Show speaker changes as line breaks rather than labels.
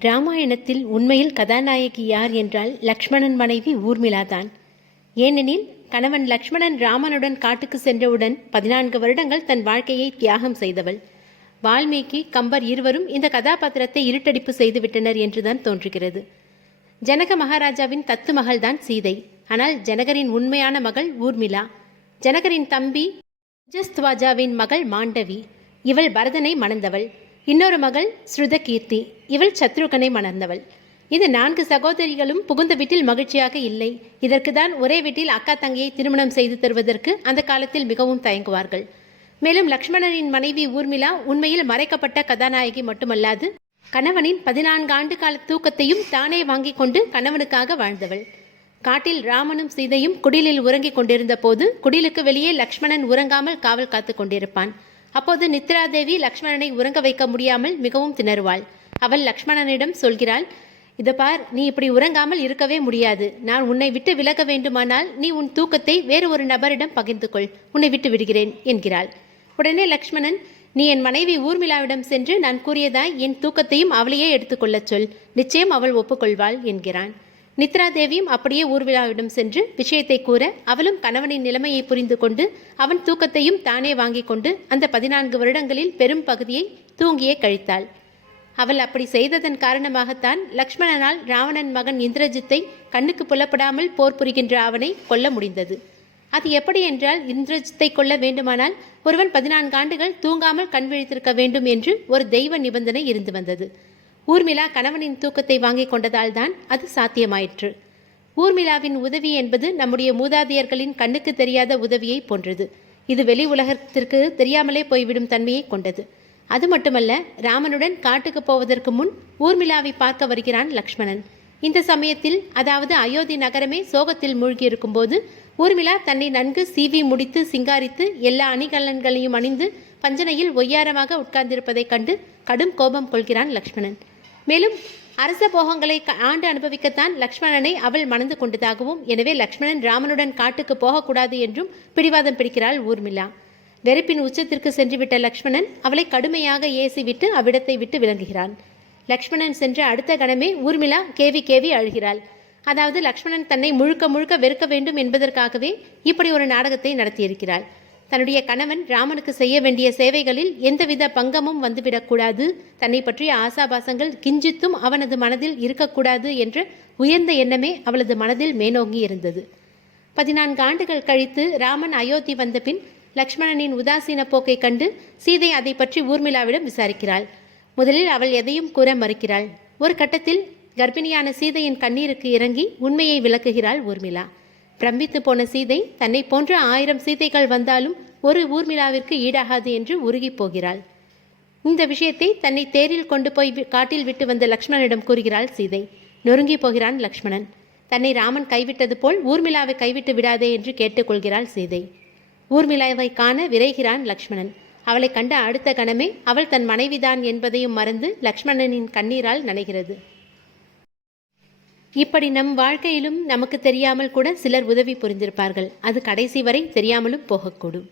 ராமாயணத்தில் உண்மையில் கதாநாயகி யார் என்றால் லக்ஷ்மணன் மனைவி ஊர்மிளாதான் ஏனெனில் கணவன் லக்ஷ்மணன் ராமனுடன் காட்டுக்கு சென்றவுடன் பதினான்கு வருடங்கள் தன் வாழ்க்கையை தியாகம் செய்தவள். வால்மீகி கம்பர் இருவரும் இந்த கதாபாத்திரத்தை இருட்டடிப்பு செய்துவிட்டனர் என்றுதான் தோன்றுகிறது. ஜனக மகாராஜாவின் தத்து மகள்தான் சீதை. ஆனால் ஜனகரின் உண்மையான மகள் ஊர்மிளா. ஜனகரின் தம்பி ஜஸ்துவாஜாவின் மகள் மாண்டவி. இவள் பரதனை மணந்தவள். இன்னொரு மகள் ஸ்ருதகீர்த்தி. இவள் சத்ருகனை மணந்தவள். இந்த நான்கு சகோதரிகளும் புகுந்த வீட்டில் மகிழ்ச்சியாக இல்லை. இதற்கு தான் ஒரே வீட்டில் அக்கா தங்கையை திருமணம் செய்து தருவதற்கு அந்த காலத்தில் மிகவும் தயங்குவார்கள். மேலும் லக்ஷ்மணனின் மனைவி ஊர்மிளா உண்மையில் மறைக்கப்பட்ட கதாநாயகி மட்டுமல்லாது கணவனின் பதினான்கு ஆண்டு கால தூக்கத்தையும் தானே வாங்கிக் கொண்டு கணவனுக்காக வாழ்ந்தவள். காட்டில் ராமனும் சீதையும் குடிலில் உறங்கிக் கொண்டிருந்த போது குடிலுக்கு வெளியே லக்ஷ்மணன் உறங்காமல் காவல் காத்து கொண்டிருப்பான். அப்போது நித்ராதேவி லக்ஷ்மணனை உறங்க வைக்க முடியாமல் மிகவும் திணறுவாள். அவள் லக்ஷ்மணனிடம் சொல்கிறாள் இதை பார் நீ இப்படி உறங்காமல் இருக்கவே முடியாது. நான் உன்னை விட்டு விலக வேண்டுமானால் நீ உன் தூக்கத்தை வேறு ஒரு நபரிடம் பகிர்ந்து கொள் உன்னை விட்டு விடுகிறேன் என்கிறாள். உடனே லக்ஷ்மணன் நீ என் மனைவி ஊர்மிளாவிடம் சென்று நான் கூறியதாய் என் தூக்கத்தையும் அவளையே எடுத்துக்கொள்ளச் சொல். நிச்சயம் அவள் ஒப்புக்கொள்வாள் என்கிறான். நித்ரா தேவியும் அப்படியே ஊர்விழாவிடம் சென்று விஷயத்தை கூற அவளும் கணவனின் நிலைமையை புரிந்து கொண்டு அவன் தூக்கத்தையும் தானே வாங்கிக் கொண்டு அந்த பதினான்கு வருடங்களில் பெரும் பகுதியை தூங்கியே கழித்தாள். அவள் அப்படி செய்ததன் காரணமாகத்தான் லக்ஷ்மணனால் ராவணன் மகன் இந்திரஜித்தை கண்ணுக்கு புலப்படாமல் போர் புரிகின்ற அவனை கொல்ல முடிந்தது. அது எப்படி என்றால் இந்திரஜித்தை கொல்ல வேண்டுமானால் ஒருவன் பதினான்கு ஆண்டுகள் தூங்காமல் கண் விழித்திருக்க வேண்டும் என்று ஒரு தெய்வ நிபந்தனை இருந்து வந்தது. ஊர்மிளா கணவனின் தூக்கத்தை வாங்கிக் கொண்டதால் தான் அது சாத்தியமாயிற்று. ஊர்மிளாவின் உதவி என்பது நம்முடைய மூதாதையர்களின் கண்ணுக்கு தெரியாத உதவியை போன்றது. இது வெளி உலகத்திற்கு தெரியாமலே போய்விடும் தன்மையை கொண்டது. அது மட்டுமல்ல ராமனுடன் காட்டுக்கு போவதற்கு முன் ஊர்மிளாவை பார்க்க வருகிறான் லக்ஷ்மணன். இந்த சமயத்தில் அதாவது அயோத்தி நகரமே சோகத்தில் மூழ்கியிருக்கும் போது ஊர்மிளா தன்னை நன்கு சீவி முடித்து சிங்காரித்து எல்லா அணிகலன்களையும் அணிந்து பஞ்சனையில் ஒய்யாரமாக உட்கார்ந்திருப்பதைக் கண்டு கடும் கோபம் கொள்கிறான் லக்ஷ்மணன். மேலும் அரச போகங்களை ஆண்டு அனுபவிக்கத்தான் லக்ஷ்மணனை அவள் மணந்து கொண்டதாகவும் எனவே லக்ஷ்மணன் ராமனுடன் காட்டுக்கு போகக்கூடாது என்றும் பிடிவாதம் பிடிக்கிறாள் ஊர்மிளா. வெறுப்பின் உச்சத்திற்கு சென்றுவிட்ட லக்ஷ்மணன் அவளை கடுமையாக ஏசிவிட்டு அவ்விடத்தை விட்டு விளங்குகிறான் லக்ஷ்மணன் சென்ற அடுத்த கணமே ஊர்மிளா கேவி கேவி அழுகிறாள். அதாவது லக்ஷ்மணன் தன்னை முழுக்க முழுக்க வெறுக்க வேண்டும் என்பதற்காகவே இப்படி ஒரு நாடகத்தை நடத்தியிருக்கிறாள். தன்னுடைய கணவன் ராமனுக்கு செய்ய வேண்டிய சேவைகளில் எந்தவித பங்கமும் வந்துவிடக்கூடாது. தன்னை பற்றிய ஆசாபாசங்கள் கிஞ்சித்தும் அவனது மனதில் இருக்கக்கூடாது என்ற உயர்ந்த எண்ணமே அவளது மனதில் மேலோங்கி இருந்தது. பதினான்கு ஆண்டுகள் கழித்து ராமன் அயோத்தி வந்த பின் லக்ஷ்மணனின் உதாசீன போக்கை கண்டு சீதை அதை பற்றி ஊர்மிளாவிடம் விசாரிக்கிறாள். முதலில் அவள் எதையும் கூற மறுக்கிறாள். ஒரு கட்டத்தில் கர்ப்பிணியான சீதையின் கண்ணீருக்கு இறங்கி உண்மையை விளக்குகிறாள் ஊர்மிளா. பிரமித்து போன சீதை தன்னை போன்ற ஆயிரம் சீதைகள் வந்தாலும் ஒரு ஊர்மிளாவிற்கு ஈடாகாது என்று உருகிப் போகிறாள். இந்த விஷயத்தை தன்னை தேரில் கொண்டு போய் வி- காட்டில் விட்டு வந்த லக்ஷ்மணனிடம் கூறுகிறாள் சீதை. நொறுங்கி போகிறான் லக்ஷ்மணன். தன்னை ராமன் கைவிட்டது போல் ஊர்மிளாவை கைவிட்டு விடாதே என்று கேட்டுக்கொள்கிறாள் சீதை. ஊர்மிளாவை காண விரைகிறான் லக்ஷ்மணன். அவளை கண்ட அடுத்த கணமே அவள் தன் மனைவிதான் என்பதையும் மறந்து லக்ஷ்மணனின் கண்ணீரால் நனைகிறது. இப்படி நம் வாழ்க்கையிலும் நமக்கு தெரியாமல் கூட சிலர் உதவி புரிந்திருப்பார்கள். அது கடைசி வரை தெரியாமலும் போகக்கூடும்.